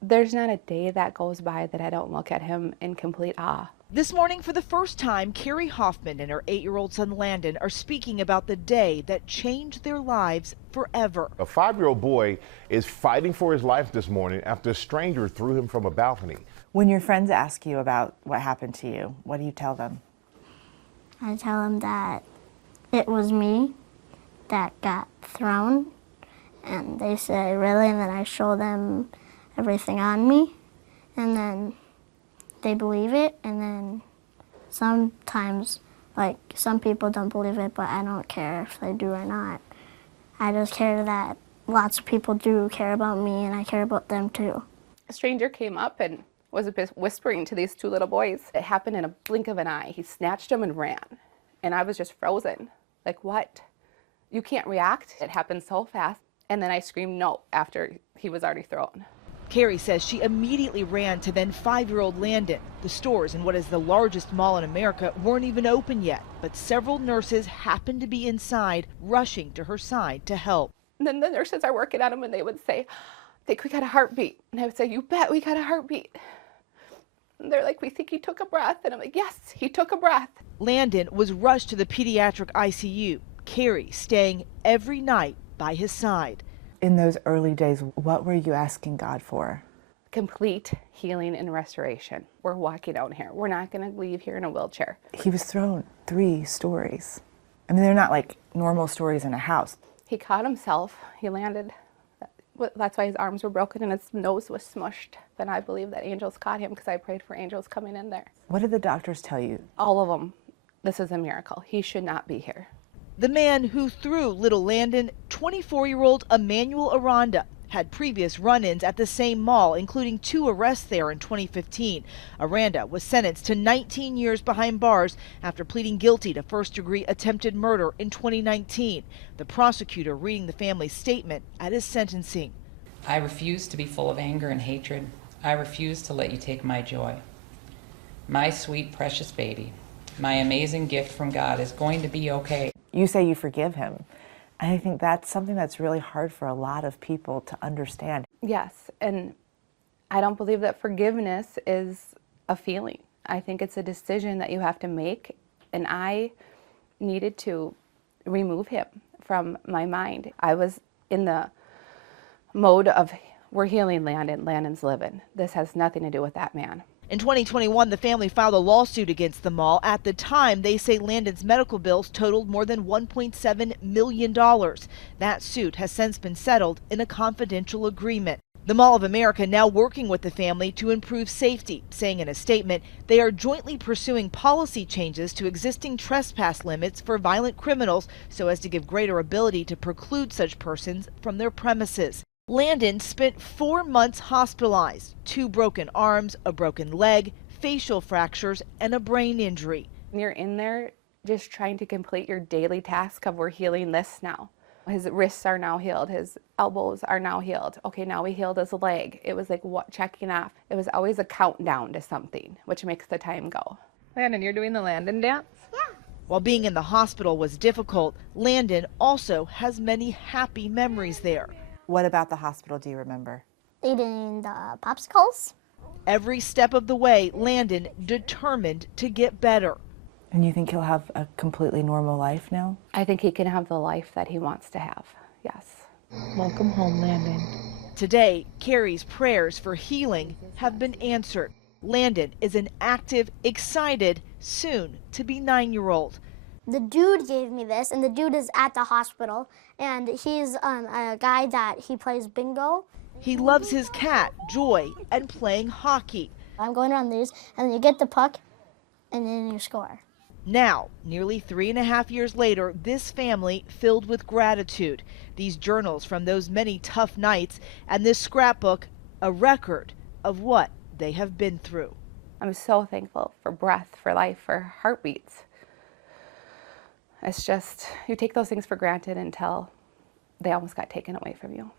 There's not a day that goes by that I don't look at him in complete awe. This morning, for the first time, Kari Hoffmann and her 8-year-old son Landon are speaking about the day that changed their lives forever. A 5-year-old boy is fighting for his life this morning after a stranger threw him from a balcony. When your friends ask you about what happened to you, what do you tell them? I tell them that it was me that got thrown, and they say, really? And then I show them everything on me, and then they believe it, and then sometimes, like, some people don't believe it, but I don't care if they do or not. I just care that lots of people do care about me, and I care about them too. A stranger came up and was whispering to these two little boys. It happened in a blink of an eye. He snatched them and ran, and I was just frozen. Like, what? You can't react? It happened so fast, and then I screamed no after he was already thrown. Kari says she immediately ran to then 5-year-old Landon. The stores in what is the largest mall in America weren't even open yet, but several nurses happened to be inside, rushing to her side to help. And then the nurses are working on him, and they would say, I think we got a heartbeat. And I would say, you bet we got a heartbeat. And they're like, we think he took a breath. And I'm like, yes, he took a breath. Landon was rushed to the pediatric ICU, Kari staying every night by his side. In those early days, what were you asking God for? Complete healing and restoration. We're walking out here. We're not going to leave here in a wheelchair. He was thrown 3 stories. I mean, they're not like normal stories in a house. He caught himself. He landed. That's why his arms were broken and his nose was smushed. Then I believe that angels caught him because I prayed for angels coming in there. What did the doctors tell you? All of them. This is a miracle. He should not be here. The man who threw little Landon, 24-year-old Emmanuel Aranda, had previous run-ins at the same mall, including 2 arrests there in 2015. Aranda was sentenced to 19 years behind bars after pleading guilty to first-degree attempted murder in 2019. The prosecutor reading the family's statement at his sentencing. I refuse to be full of anger and hatred. I refuse to let you take my joy. My sweet, precious baby, my amazing gift from God is going to be okay. You say you forgive him. And I think that's something that's really hard for a lot of people to understand. Yes, and I don't believe that forgiveness is a feeling. I think it's a decision that you have to make, and I needed to remove him from my mind. I was in the mode of, we're healing Landon, Landon's living. This has nothing to do with that man. In 2021, the family filed a lawsuit against the mall. At the time, they say Landon's medical bills totaled more than $1.7 million. That suit has since been settled in a confidential agreement. The Mall of America now working with the family to improve safety, saying in a statement they are jointly pursuing policy changes to existing trespass limits for violent criminals so as to give greater ability to preclude such persons from their premises. Landon spent 4 months hospitalized, 2 broken arms, a broken leg, facial fractures, and a brain injury. You're in there just trying to complete your daily task of we're healing this now. His wrists are now healed. His elbows are now healed. Okay, now we healed his leg. It was like what checking off. It was always a countdown to something, which makes the time go. Landon, you're doing the Landon dance? Yeah. While being in the hospital was difficult, Landon also has many happy memories there. What about the hospital do you remember? Eating the popsicles. Every step of the way, Landon determined to get better. And you think he'll have a completely normal life now? I think he can have the life that he wants to have, yes. Welcome home, Landon. Today, Kari's prayers for healing have been answered. Landon is an active, excited, soon-to-be 9-year-old. The dude gave me this, and the dude is at the hospital, and he's a guy that he plays bingo. He loves his cat, Joy, and playing hockey. I'm going around these, and then you get the puck, and then you score. Now, nearly 3.5 years later, this family filled with gratitude. These journals from those many tough nights, and this scrapbook, a record of what they have been through. I'm so thankful for breath, for life, for heartbeats. It's just, you take those things for granted until they almost got taken away from you.